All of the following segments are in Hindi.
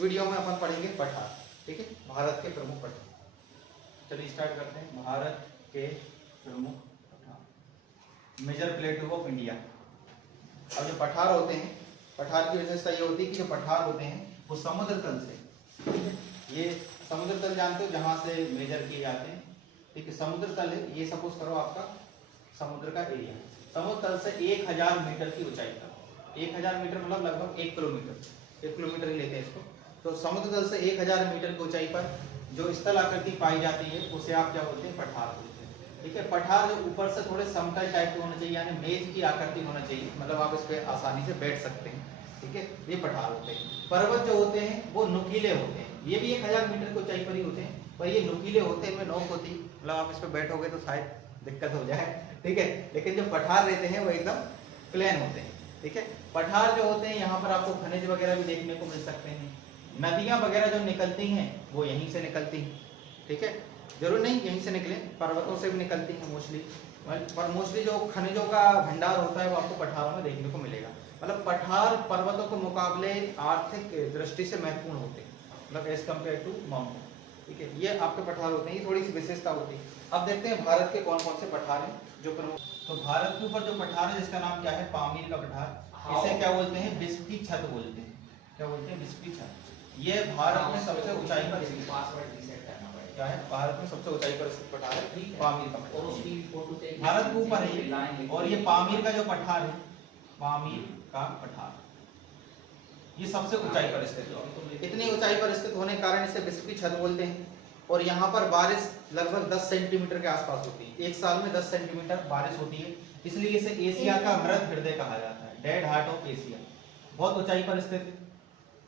वीडियो में अपन पढ़ेंगे पठार, ठीक है, भारत के प्रमुख पठार। चलिए स्टार्ट करते हैं। भारत के प्रमुख पठार, मेजर प्लेटू ऑफ इंडिया। अब जो पठार होते हैं, पठार की विशेषता ये होती है कि जो पठार होते हैं वो समुद्र तल से, ठीक है, ये समुद्र तल जानते हो जहाँ से मेजर किए जाते हैं, ठीक है, समुद्र तल है ये, सपोज करो आपका समुद्र का एरिया, समुद्र तल से 1000 मीटर की ऊंचाई पर, 1000 मीटर मतलब लगभग 1 किलोमीटर, 1 किलोमीटर ही लेते हैं इसको। तो समुद्र तल से 1000 मीटर की ऊंचाई पर जो स्थल आकृति पाई जाती है उसे आप क्या बोलते हैं, पठार बोलते हैं, ठीक है। पठार जो ऊपर से थोड़े समतल टाइप के होना चाहिए, यानी मेज की आकृति होना चाहिए, मतलब आप इस पर आसानी से बैठ सकते हैं, ठीक है, ये पठार होते हैं। पर्वत जो होते हैं वो नुकीले होते हैं, ये भी 1000 मीटर की ऊंचाई पर ही होते हैं, पर ये नुकीले होते हैं, इनमें नोक होती है, मतलब आप इस पर बैठोगे तो शायद दिक्कत हो जाए, ठीक है। लेकिन जो पठार रहते हैं वो एकदम प्लेन होते हैं, ठीक है। पठार जो होते हैं यहाँ पर आपको खनिज वगैरह भी देखने को मिल सकते हैं, नदियाँ वगैरह जो निकलती हैं वो यहीं से निकलती हैं, ठीक है, जरूर नहीं यहीं से निकले, पर्वतों से भी निकलती हैं मोस्टली, पर मोस्टली जो खनिजों का भंडार होता है वो आपको पठारों में देखने को मिलेगा। मतलब पठार पर्वतों के मुकाबले आर्थिक दृष्टि से महत्वपूर्ण होते हैं, मतलब एज कम्पेयर टू माउंटेन, ठीक है, ये आपके पठार होते हैं, ये थोड़ी सी विशेषता होती है। अब देखते हैं भारत के कौन कौन से पठार हैं जो प्रमुख। तो भारत के ऊपर जो पठार है जिसका नाम क्या है, पामीर का पठार, इसे क्या बोलते हैं, विश्व की छत बोलते हैं, क्या बोलते हैं, विश्व की छत। ये भारत में सबसे ऊंचाई पर क्या है, भारत में सबसे ऊंचाई पर स्थित पठार है पामीर का पठार, भारत के ऊपर है ये। और ये पामीर का जो पठार है, पामीर का पठार ये सबसे ऊंचाई पर स्थित है। इतनी ऊंचाई पर स्थित होने के कारण इसे विश्व की छत बोलते हैं। और यहाँ पर बारिश लगभग 10 सेंटीमीटर के आसपास होती है, एक साल में 10 सेंटीमीटर बारिश होती है, इसलिए इसे एशिया का मृत हृदय कहा जाता है, डेड हार्ट ऑफ एशिया। बहुत ऊंचाई पर स्थित है,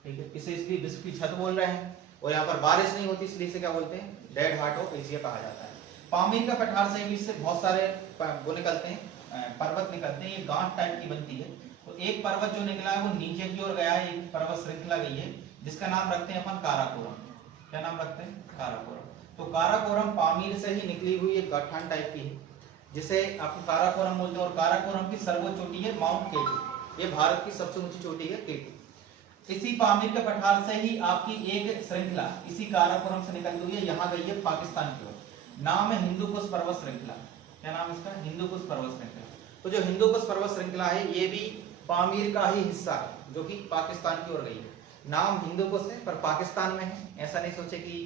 ठीक है, इसे इसलिए विश्व की छत बोल रहे हैं। और यहाँ पर बारिश नहीं होती इसलिए इसे क्या बोलते हैं, डेड हार्ट ऑफ एशिया कहा जाता है। पामीर का पठार से भी इससे बहुत सारे वो निकलते हैं, पर्वत निकलते हैं, ये गांठ टाइप की बनती है। तो एक पर्वत जो निकला है वो नीचे की ओर गया है, एक पर्वत श्रृंखला गई है जिसका नाम रखते हैं अपन काराकोरम। क्या नाम रखते हैं, काराकोरम। तो काराकोरम पामीर से ही निकली हुई एक गठान टाइप की है जिसे आप काराकोरम बोलते हैं। और काराकोरम की सर्वोच्च चोटी है माउंट केटू, ये भारत की सबसे ऊंची चोटी है केटू। इसी पामीर के पठार से ही आपकी एक श्रृंखला इसी काराकोरम से निकलती हुई है, यहाँ गई है पाकिस्तान की ओर, नाम है हिंदू कुश पर्वत श्रृंखला। क्या नाम इसका, हिंदू कुश पर्वत श्रृंखला। तो जो हिंदू कुश पर्वत श्रृंखला है ये भी पामीर का ही हिस्सा है जो कि पाकिस्तान की ओर गई है। नाम हिंदू कुश है पर पाकिस्तान में है, ऐसा नहीं सोचे कि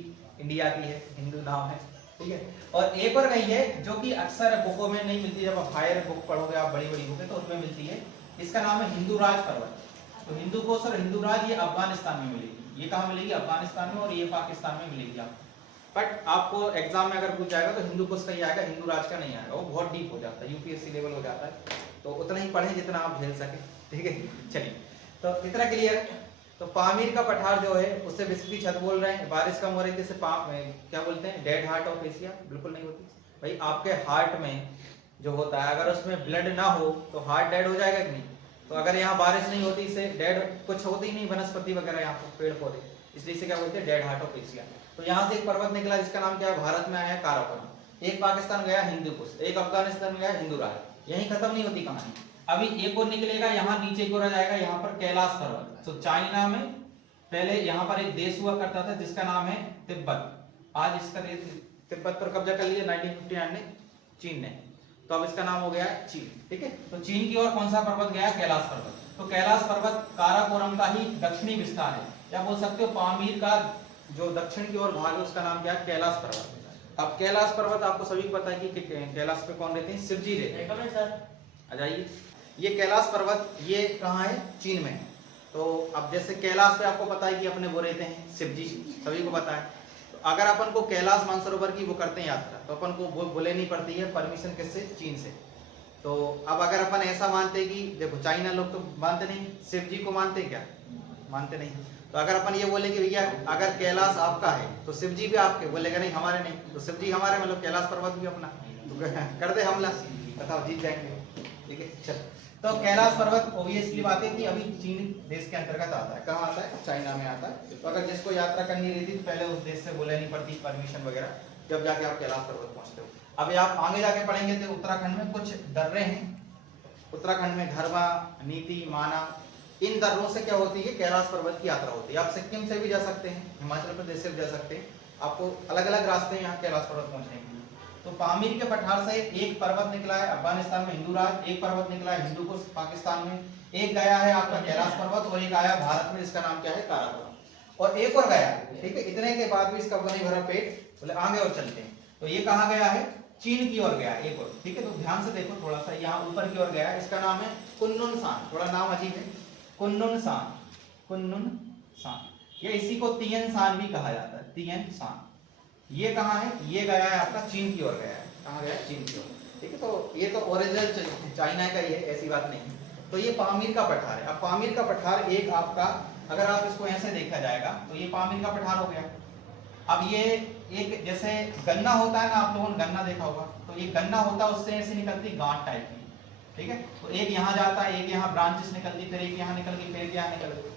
इंडिया की है, हिंदू नाम है, ठीक है। और एक और गई है जो कि अक्सर बुकों में नहीं मिलती, जब आप हायर बुक पढ़ोगे आप बड़ी बड़ी बुकें तो उनमें मिलती है, इसका नाम है हिंदू राज पर्वत। तो हिंदू कोश और हिंदू राज ये अफगानिस्तान में मिलेगी, ये कहाँ मिलेगी, अफगानिस्तान में, और ये पाकिस्तान में मिलेगी आपको। बट आपको एग्जाम में अगर पूछ जाएगा तो हिंदू कुश का ही आएगा, हिंदू राज का नहीं आएगा, वो बहुत डीप हो जाता है, यूपीएससी लेवल हो जाता है, तो उतना ही पढ़ें जितना आप झेल सके, ठीक है। चलिए तो इतना क्लियर है। तो पामीर का पठार जो है उससे विश्व की छत बोल रहे हैं। बारिश कम हो रही थी इससे क्या बोलते हैं, डेड हार्ट ऑफ एशिया, बिल्कुल नहीं होती भाई। आपके हार्ट में जो होता है अगर उसमें ब्लड ना हो तो हार्ट डेड हो जाएगा कि नहीं। तो अगर यहाँ बारिश नहीं होती इससे डेड कुछ होती ही नहीं, वनस्पति वगैरह यहाँ पर पेड़ पौधे, इसलिए इसे क्या बोलते हैं, डेड हार्ट ऑफ एशिया। तो यहाँ से एक पर्वत निकला जिसका नाम क्या है, भारत में आया काराकोरम। एक पाकिस्तान गया हिंदू कुश, एक अफगानिस्तान गया हिंदू राज, यहीं खत्म नहीं होती कहानी। अभी एक और निकलेगा, यहाँ नीचे की ओर आ जाएगा, यहाँ पर कैलाश पर्वत। तो चाइना में पहले यहाँ पर एक देश हुआ करता था जिसका नाम है तिब्बत, आज इसका तिब्बत पर कब्जा कर लिया 1959 ने चीन ने, तो अब इसका नाम हो गया है चीन, ठीक है। तो चीन की ओर कौन सा पर्वत गया, कैलाश पर्वत। तो कैलाश पर्वत काराकोरम का ही दक्षिणी विस्तार है, या बोल सकते हो पामीर का जो दक्षिण की ओर भाग है उसका नाम क्या है, कैलाश पर्वत। अब कैलाश पर्वत आपको सभी को पता है कि कैलाश पे कौन रहते हैं, शिव जी रहते हैं सर, आ जाइए। ये कैलाश पर्वत ये कहाँ है, चीन में है। तो अब जैसे कैलाश पे आपको पता है कि अपने वो रहते हैं शिव जी, सभी को पता है। तो अगर अपन को कैलाश मानसरोवर की वो करते हैं यात्रा तो अपन को वो बोले नहीं पड़ती है परमिशन, किससे, चीन से। तो अब अगर अपन ऐसा मानते हैं कि देखो चाइना लोग तो मानते नहीं, शिव जी को मानते हैं क्या, मानते नहीं। तो अगर अपन ये बोले कि भैया अगर कैलाश आपका है तो शिव जी भी आपके, बोलेगा नहीं हमारे नहीं, तो शिव जी हमारे, मतलब कैलाश पर्वत भी अपना, तो कर दे हमला, बताओ जीत जाएंगे, ठीक है। चल, तो कैलाश पर्वत ऑब्वियसली बात है कि अभी चीन देश के अंतर्गत आता है, कहाँ आता है, चाइना में आता है। तो अगर जिसको यात्रा करनी रहती तो पहले उस देश से बोले नहीं पड़ती परमिशन वगैरह, जब जाके आप कैलाश पर्वत पहुंचते हो। अभी आप आगे जाके पढ़ेंगे तो उत्तराखंड में कुछ दर्रे हैं, उत्तराखंड में धरवा, नीति, माना, इन दर्रों से क्या होती है, कैलाश पर्वत की यात्रा होती है। आप सिक्किम से भी जा सकते हैं, हिमाचल प्रदेश से भी जा सकते हैं, आपको अलग अलग रास्ते हैं यहाँ कैलाश पर्वत पहुंचने के लिए। तो पामीर के पठार से एक पर्वत निकला है अफगानिस्तान में हिंदू राज, एक पर्वत निकला है हिंदू कुश पाकिस्तान में, एक गया है आपका कैलाश पर्वत, और एक आया भारत में जिसका नाम क्या है, काराकोरम, और एक और गया। ठीक है, इतने के बाद भी इसका नहीं भरा पेट, बोले आगे और चलते हैं। तो ये कहाँ गया है, चीन की ओर गया एक और। ठीक है, तो ध्यान से देखो थोड़ा सा, यहाँ ऊपर की ओर गया है, इसका नाम है कुन्नुन सान, थोड़ा नाम अजीब है, कुन्नुन सान, कुन्नुन सान, ये इसी को तियन सान भी कहा जाता है, तियन सान। ये कहाँ है, ये गया है आपका चीन की ओर गया है, कहाँ गया है, चीन की ओर। ठीक है, तो ये तो ओरिजिनल चाइना का ही है, ऐसी बात नहीं। तो ये पामीर का पठार है। अब पामीर का पठार एक आपका, अगर आप इसको ऐसे देखा जाएगा तो ये पामीर का पठार हो गया। अब ये एक जैसे गन्ना होता है ना, आप लोगों ने गन्ना देखा होगा, तो ये गन्ना होता है उससे ऐसे निकलती गांठ टाइप की। ठीक है, तो एक यहाँ जाता है, एक यहाँ ब्रांचेस निकलती, फिर एक यहाँ निकल गई, फिर एक यहाँ निकल गई।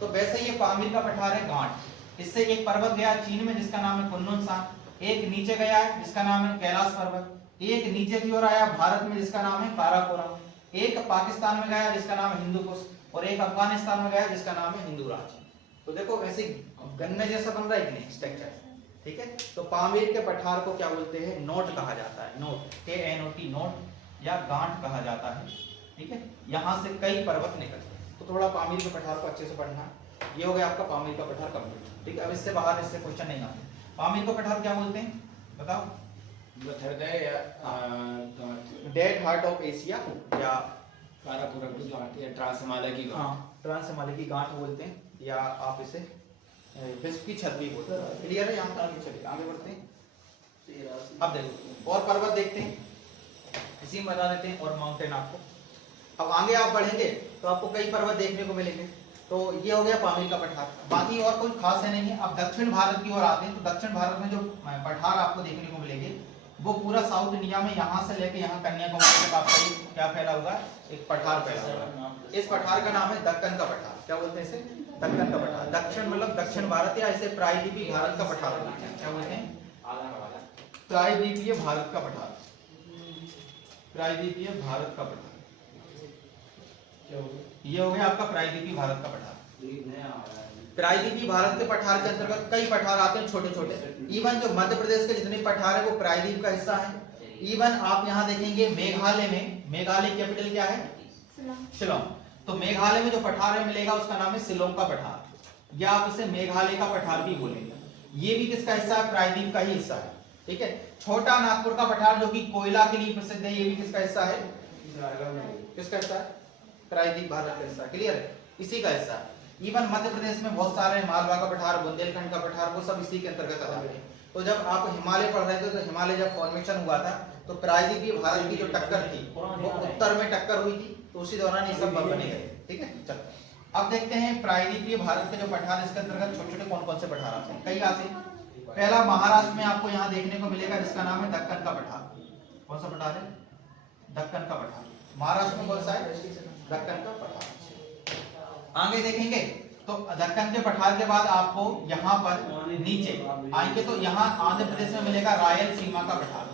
तो वैसे ये पामीर का पठार है गांठ। इससे एक पर्वत गया चीन में जिसका नाम है कुन्नुन सान, एक नीचे गया है जिसका नाम है कैलाश पर्वत, एक नीचे की ओर आया भारत में जिसका नाम है काराकोरम, एक पाकिस्तान में गया जिसका नाम है हिंदू कुश, और एक अफगानिस्तान में गया जिसका नाम है हिंदू राज। तो देखो ऐसे गन्ने जैसा बन रहा है कि नहीं स्ट्रक्चर। ठीक है, तो पामीर के पठार को क्या बोलते हैं, नोट कहा जाता है, नोट, KNOT, नोट या गांठ कहा जाता है। ठीक है, यहाँ से कई पर्वत निकलते हैं। तो थोड़ा पामीर के पठार को अच्छे से पढ़ना। ये हो गया आपका पामीर का पठार कंप्लीट। ठीक है, अब इससे बाहर इससे क्वेश्चन नहीं आते। पामीर का पठार क्या बोलते हैं, बताओ। डेड हार्ट ऑफ एशिया या काराकोरम की गांठ या ट्रांस-हिमालय की गांठ। हाँ, ट्रांस-हिमालय की गांठ बोलते हैं, या आप इसे विश्व की छत भी बोलते हैं। क्लियर है, यहाँ तक चलिए आगे बढ़ते हैं। अब देखो और पर्वत देखते हैं, इसी में बता देते हैं और माउंटेन आपको। अब आगे आप बढ़ेंगे तो आपको कई पर्वत देखने को मिलेंगे। तो ये हो गया पामीर का पठार, बाकी और कोई खास है नहीं है। अब दक्षिण भारत की ओर आते हैं, तो दक्षिण भारत में जो पठार आपको देखने को मिलेंगे वो पूरा साउथ इंडिया में यहाँ से लेके यहाँ कन्याकुमारी तक आपका क्या फैला हुआ है, एक पठार फैला हुआ है। इस पठार का नाम है दक्कन का पठार। क्या बोलते हैं इसे, दक्कन का पठार। दक्षिण मतलब दक्षिण भारत, या इसे प्रायद्वीपीय भारत का पठार बोलते हैं। क्या बोलते हैं, प्रायद्वीपीय भारत का पठार, प्रायद्वीपीय भारत का पठार। ये हो गया आपका प्रायद्वीपीय भारत का पठार। प्रायद्वीपीय भारत के पठार के अंतर्गत कई पठार आते हैं छोटे छोटे। इवन जो मध्य प्रदेश के जितने पठार है वो प्रायद्वीप का हिस्सा है। इवन आप यहाँ देखेंगे मेघालय में, मेघालय कैपिटल क्या है, शिलोंग। तो मेघालय में जो पठार है मिलेगा उसका नाम है शिलोंग का पठार, या आप इसे मेघालय का पठार भी बोलेंगे। ये भी किसका हिस्सा है, प्रायद्वीप का ही हिस्सा है। ठीक है, छोटा नागपुर का पठार जो कि कोयला के लिए प्रसिद्ध है, ये भी किसका हिस्सा है, किसका हिस्सा है, प्रायद्वीप भारत का हिस्सा। क्लियर है, इसी का हिस्सा है। इवन मध्य प्रदेश में बहुत सारे, मालवा का पठार, बुंदेलखंड का पठार, वो सब इसी के अंतर्गत आते हैं। तो जब आप हिमालय पढ़ रहे थे तो हिमालय जब फॉर्मेशन हुआ था तो प्रायद्वीपीय भारत की जो टक्कर थी वो उत्तर में टक्कर हुई थी, तो उसी दौरान ये सब बने गए। ठीक है, चलो अब देखते हैं प्रायद्वीपीय भारत के जो पठार, इसके अंतर्गत छोटे छोटे कौन कौन से पठार आते हैं, कई आते हैं। पहला महाराष्ट्र में आपको यहाँ देखने को मिलेगा जिसका नाम है दक्कन का पठार। कौन सा पठार है, दक्कन का पठार। महाराष्ट्र में कौन सा है, दक्कन का पठार। आगे देखेंगे तो दक्कन के पठार के बाद आपको यहाँ पर नीचे आएंगे तो यहाँ आंध्र प्रदेश में मिलेगा रायलसीमा का पठार।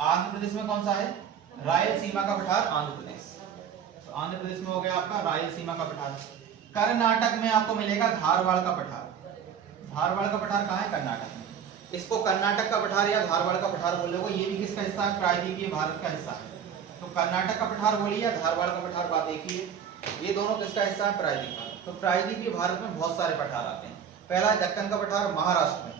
आंध्र प्रदेश में कौन सा है, रायलसीमा का पठार, आंध्र प्रदेश। तो आंध्र प्रदेश में हो गया आपका रायलसीमा का पठार। कर्नाटक में आपको मिलेगा धारवाड़ का पठार। धारवाड़ का पठार कहाँ है, कर्नाटक में। इसको कर्नाटक का पठार या धारवाड़ का पठार बोलोगे। ये भी किसका हिस्सा है, प्रायद्वीपीय भारत का हिस्सा है। तो कर्नाटक का पठार बोलिए या धारवाड़ का पठार, बात एक ही है। ये दोनों किसका हिस्सा है, प्रायद्वीप भारत। तो प्रायद्वीपीय भारत में बहुत सारे पठार आते हैं। पहला है दक्कन का पठार, महाराष्ट्र में।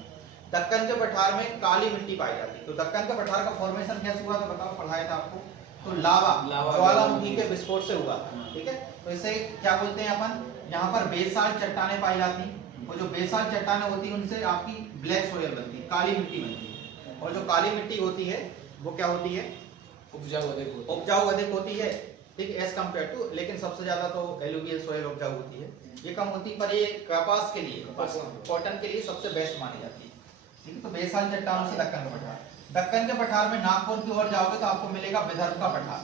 दक्कन के पठार में काली मिट्टी पाई जाती है। तो दक्कन के पठार का फॉर्मेशन कैसे हुआ, तो बताओ, पढ़ाया था आपको। तो लावा ज्वालामुखी के विस्फोट से हुआ। ठीक है, तो इसे क्या बोलते हैं अपन, यहाँ पर बेसाल्ट चट्टानें पाई जाती हैं। और जो बेसाल्ट चट्टानें होती है उनसे आपकी ब्लैक सोयल बनती है, काली मिट्टी बनती है। और जो काली मिट्टी होती है वो क्या होती है, उपजाऊ अधिक होती है। ठीक है, एज कम्पेयर टू, लेकिन सबसे ज्यादा तो एलुवियल सोयल उपजाऊ होती है, ये कम होती है। पर ये कपास के लिए, कॉटन के लिए सबसे बेस्ट मानी जाती है। ठीक है, तो बेसाल चट्टानों से दक्कन का पठार। दक्कन के पठार में नागपुर की ओर जाओगे तो आपको मिलेगा विदर्भ का पठार।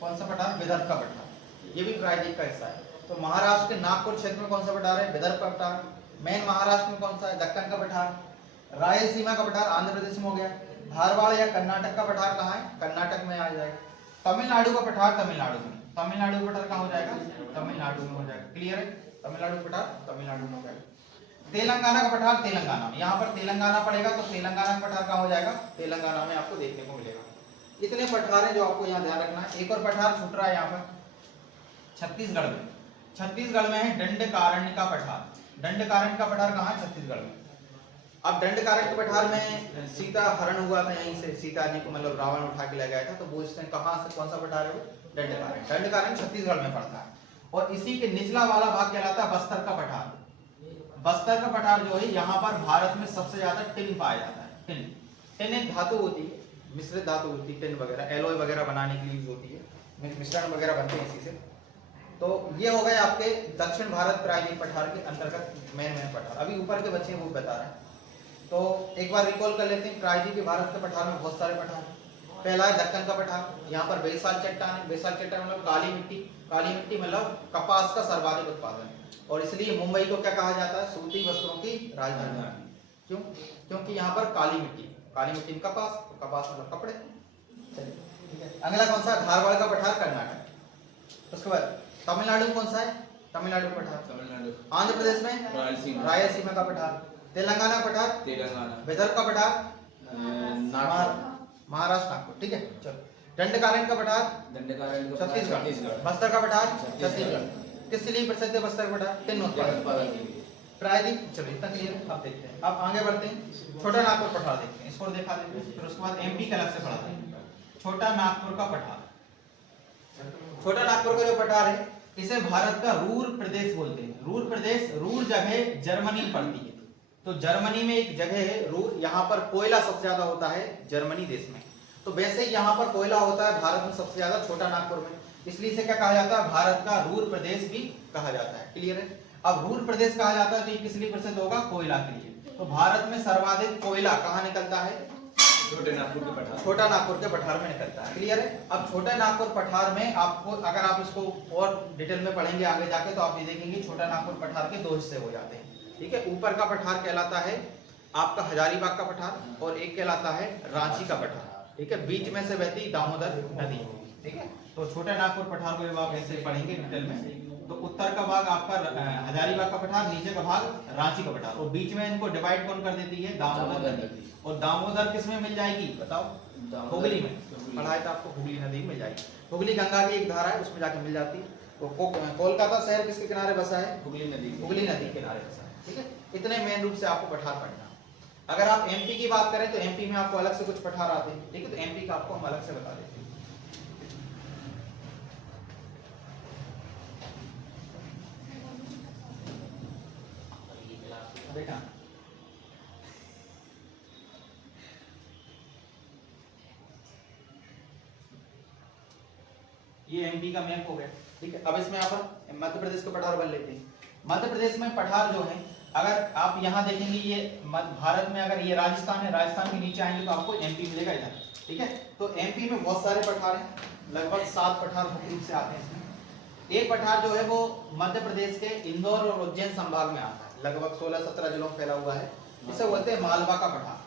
कौन सा पठार, विदर्भ का पठार। ये भी प्रायद्वीप का हिस्सा है। तो महाराष्ट्र के नागपुर क्षेत्र में कौन सा पठार है, विदर्भ का पठार। मेन महाराष्ट्र में कौन सा है, दक्कन का पठार। रायलसीमा का पठार आंध्र प्रदेश में हो गया। धारवाड़ या कर्नाटक का पठार कहाँ है, कर्नाटक में आ जाएगा। तमिलनाडु का पठार तमिलनाडु में। तमिलनाडु का पठार कहाँ हो जाएगा? तमिलनाडु में हो जाएगा। क्लियर है? तमिलनाडु का पठार तमिलनाडु में हो जाएगा। तेलंगाना का पठार तेलंगाना में, यहाँ पर तेलंगाना पड़ेगा तो तेलंगाना का पठार कहाँ हो जाएगा? तेलंगाना में आपको देखने को मिलेगा। इतने पठार हैं जो आपको यहाँ ध्यान रखना है। एक और पठार छूट रहा है यहाँ पर छत्तीसगढ़ में। छत्तीसगढ़ में है दंडकारण्य का पठार। दंडकारण्य का पठार कहाँ है? छत्तीसगढ़ में। अब दंडकारण्य के पठार में सीता हरण हुआ था, यहीं से सीता जी को मतलब रावण उठा के ले गया था, तो वो इसने कहाँ से कौन सा पठार है? वो दंडकारण्य। दंडकारण्य छत्तीसगढ़ में पड़ता है और इसी के निचला वाला भाग कहलाता है बस्तर का पठार। बस्तर का पठार जो है यहाँ पर भारत में सबसे ज्यादा टिन पाया जाता है। टिन, टिन एक धातु होती है, मिश्रित धातु होती है, टिन वगैरह एलॉय वगैरह बनाने के लिए यूज होती है, मिश्रण वगैरह बनते हैं इसी से। तो ये हो गए आपके दक्षिण भारत प्रायद्वीप पठार के अंतर्गत मेन पठार। अभी ऊपर के बच्चे वो बता रहे हैं, तो एक बार रिकॉल कर लेते हैं। प्रायद्वीप भारत के पठार में बहुत सारे पठार हैं। पहला है दक्कन का पठार, यहाँ पर बेसाल चट्टान है। बेसाल चट्टान मतलब काली मिट्टी, काली मिट्टी मतलब कपास का सर्वाधिक उत्पादन है और इसलिए मुंबई को क्या कहा जाता है? सूती वस्त्रों की राजधानी। क्यों? क्योंकि यहाँ पर काली मिट्टी में कपास, तो कपास मतलब कपड़े। चलिए ठीक है। अगला कौन सा? धारवाड़ का पठार कर्नाटक। उसके बाद तमिलनाडु में कौन सा है? तमिलनाडु का पठार। तमिलनाडु। आंध्र प्रदेश में रायलसीमा का पठार। तेलंगाना का पठार तेलंगाना। विदर्भ का पठार महाराष्ट्र नागपुर। ठीक है चलो। दंडकारण्य का पठार दंडकारण्य छत्तीसगढ़। बस्तर का पठार छत्तीसगढ़। किस लिए प्रसिद्ध है बस्तर का पठार? टिन उत्पादन। प्रायद्वीप। चलो इतना क्लियर है। अब देखते हैं, अब आगे बढ़ते हैं। छोटा नागपुर पठार देखते हैं, इसको दिखा देते हैं, फिर उसके बाद एमपी का अलग से पढ़ाते हैं। छोटा नागपुर का पठार। छोटा नागपुर का जो पठार है इसे भारत का रूर प्रदेश बोलते हैं। रूर प्रदेश, रूर जगह जर्मनी पड़ती है, तो जर्मनी में एक जगह है रूर, यहाँ पर कोयला सबसे ज्यादा होता है जर्मनी देश में। तो वैसे ही यहाँ पर कोयला होता है भारत में सबसे ज्यादा छोटा नागपुर में, इसलिए इसे क्या कहा जाता है? भारत का रूर प्रदेश भी कहा जाता है। क्लियर है? अब रूर प्रदेश कहा जाता है तो ये किस लिए प्रसिद्ध होगा? कोयला के लिए। तो भारत में सर्वाधिक कोयला कहाँ निकलता है? छोटे नागपुर के पठार। छोटा नागपुर के पठार में निकलता है। क्लियर है? अब छोटा नागपुर पठार में आपको, अगर आप इसको और डिटेल में पढ़ेंगे आगे जाके, तो आप ये देखेंगे छोटा नागपुर पठार के दो हिस्से हो जाते हैं। ठीक है, ऊपर का पठार कहलाता है आपका हजारीबाग का पठार और एक कहलाता है रांची का पठार। ठीक है, बीच में से बहती दामोदर नदी। ठीक है, तो छोटा नागपुर पठार को आप ऐसे पढ़ेंगे डिटेल में। तो उत्तर का भाग आपका हजारीबाग का पठार, नीचे का भाग रांची का पठार, और बीच में इनको डिवाइड कौन कर देती है? दामोदर नदी। और दामोदर किस में मिल जाएगी बताओ? हुगली में। पढ़ाया था आपको, हुगली नदी मिल जाएगी। हुगली गंगा की एक धारा है, उसमें जाके मिल जाती है। कोलकाता शहर किसके किनारे बसा है? हुगली नदी। हुगली नदी के किनारे बसा है। ठीक है, इतने मेन रूप से आपको पठार पढ़ना। अगर आप एमपी की बात करें तो एमपी में आपको अलग से कुछ पठार आते हैं। ठीक है, तो एमपी का आपको हम अलग से बता देते हैं। देखा, ये एमपी का मैप हो गया। ठीक है, अब इसमें आप मध्य प्रदेश का पठार बन लेते हैं। मध्य प्रदेश में पठार जो है, अगर आप यहाँ देखेंगे, ये भारत में अगर ये राजस्थान है, राजस्थान के नीचे आएंगे तो आपको एमपी मिलेगा इधर। ठीक है, तो एमपी में बहुत सारे पठार हैं, लगभग 7 पठार मुख्य रूप से आते हैं इसमें। एक पठार जो है वो मध्य प्रदेश के इंदौर और उज्जैन संभाग में आता है, लगभग 16-17 जिलों में फैला हुआ है। इसे बोलते हैं मालवा का पठार।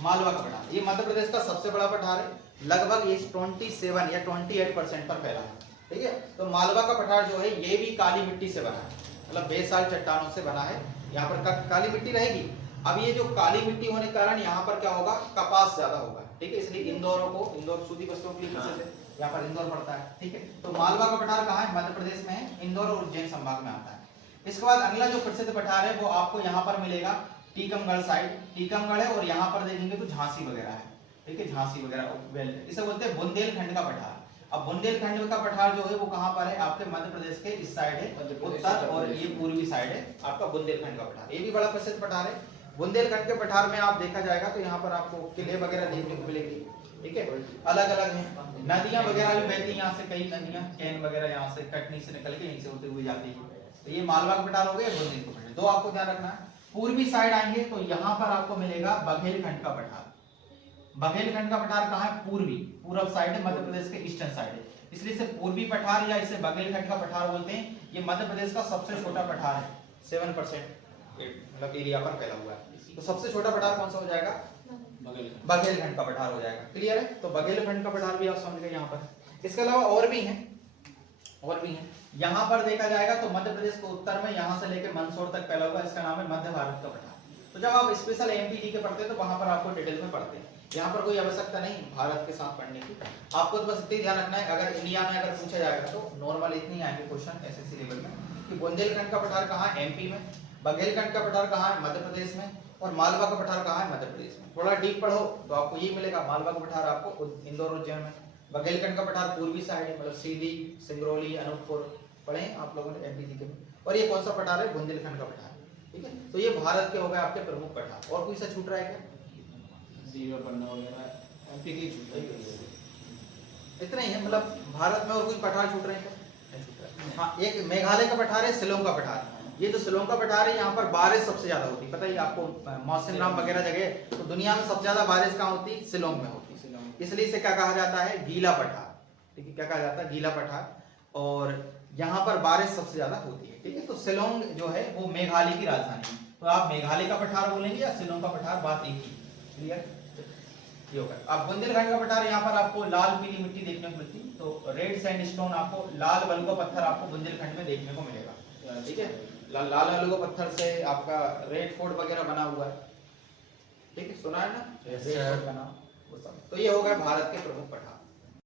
मालवा का पठार ये मध्य प्रदेश का सबसे बड़ा पठार है, लगभग ये 27 या 28% पर फैला है। ठीक है, तो मालवा का पठार जो है ये भी काली मिट्टी से बना है, मतलब बेसाल चट्टानों से बना है। यहाँ पर काली मिट्टी रहेगी। अब ये जो काली मिट्टी होने के कारण यहाँ पर क्या होगा? कपास ज्यादा होगा। ठीक है, इसलिए इंदौर सूती वस्त्रों के लिए प्रसिद्ध है, यहाँ पर इंदौर पड़ता है। ठीक है, तो मालवा का पठार कहाँ है? मध्य प्रदेश में है, इंदौर और उज्जैन संभाग में आता है। इसके बाद अगला जो प्रसिद्ध पठार है वो आपको यहाँ पर मिलेगा टीकमगढ़ साइड। टीकमगढ़ है और यहाँ पर देखेंगे तो झांसी वगैरह है। ठीक है, झांसी वगैरह, इसे बोलते हैं बुंदेलखंड का पठार। अब बुंदेलखंड का पठार जो है वो कहाँ पर है? आपके मध्य प्रदेश के इस साइड है, उत्तर, और ये पूर्वी साइड है आपका बुंदेलखंड का पठार। ये भी बड़ा प्रसिद्ध पठार है। बुंदेलखंड के पठार में आप देखा जाएगा तो यहाँ पर आपको किले वगैरह देखने को मिलेंगे। ठीक है, अलग अलग है, नदियां वगैरह भी बहती हैं यहाँ से, कई नदियां, कैन वगैरह यहाँ से कटनी से निकल के यहीं से होते हुए जाती है। तो ये मालवा का पठार हो गया, बुंदेल का पठार। दो आपको ध्यान रखना है। पूर्वी साइड आएंगे तो यहाँ पर आपको मिलेगा बघेलखंड का पठार। बघेलखंड का पठार कहाँ है? पूर्वी, पूर्व साइड है, मध्य प्रदेश के ईस्टर्न साइड है, इसलिए इसे पूर्वी पठार या इसे बघेलखंड का पठार बोलते हैं। ये मध्य प्रदेश का सबसे छोटा पठार है, 7% मतलब एरिया पर फैला हुआ है। तो सबसे छोटा पठार कौन सा हो जाएगा? बघेलखंड का पठार हो जाएगा। क्लियर है, तो बघेलखंड का पठार भी आप समझ गए यहाँ पर। इसके अलावा और भी हैं, और भी हैं। यहाँ पर देखा जाएगा तो मध्य प्रदेश के उत्तर में यहाँ से लेके मंदसौर तक फैला हुआ, इसका नाम है मध्य भारत का पठार। तो जब आप स्पेशल एमपीजी के पढ़ते हैं तो वहां पर आपको डिटेल में पढ़ते हैं, यहाँ पर कोई आवश्यकता नहीं भारत के साथ पढ़ने की। आपको तो बस इतना ध्यान रखना है, अगर इंडिया में अगर पूछा जाएगा तो नॉर्मल इतनी आएंगे क्वेश्चन एसएससी लेवल में कि बुंदेलखंड का पठार कहाँ है, एमपी में, बघेलखंड का पठार कहाँ है, मध्य प्रदेश में, और मालवा का पठार कहाँ है, मध्य प्रदेश में। थोड़ा डीप पढ़ो तो आपको ये मिलेगा, मालवा का पठार आपको इंदौर उज्जैन में, बघेलखंड का पठार पूर्वी साइड है, मतलब सीधी, सिंगरौली, अनूपपुर पढ़े आप लोगों ने एमपीजी के में। और ये कौन सा पठार है, बुंदेलखंड का पठार। ठीक है, तो ये भारत के हो गए आपके प्रमुख पठार। और कोई सा छूट रहा है क्या? दीवा पन्ना वगैरह एमपी की छूट है। इतना ही है, मतलब भारत में और कोई पठार छूट रहे हैं क्या? नहीं छूट रहा है। हाँ, एक मेघालय का पठार है, शिलोंग का पठार। ये जो शिलोंग का पठार है, यहाँ पर बारिश सबसे ज्यादा होती है, पता ही आपको, मौसम नाम वगैरह जगह, तो दुनिया में सबसे ज्यादा बारिश कहाँ होती है, शिलोंग में होती है, इसलिए इसे क्या कहा जाता है, गीला पठार। ठीक है, क्या कहा जाता है, गीला पठार। और यहाँ पर बारिश सबसे ज्यादा होती है। ठीक है, तो शिलोंग जो है वो मेघालय की राजधानी है, तो आप मेघालय का पठार बोलेंगे या शिलोंग का पठार, बात एक ही। क्लियर, ये होगा। अब बुंदेलखंड का पठार, यहाँ पर आपको लाल पीली मिट्टी देखने को मिलती है, तो रेड सैंडस्टोन आपको, लाल बलुआ पत्थर आपको बुंदेलखंड में देखने को मिलेगा। ठीक है, लाल बलुआ पत्थर से आपका रेड फोर्ट वगैरह बना हुआ है। ठीक है, सुना है ना, रेड फोर्ट बना, वो सब। तो ये हो गया भारत के प्रमुख पठार।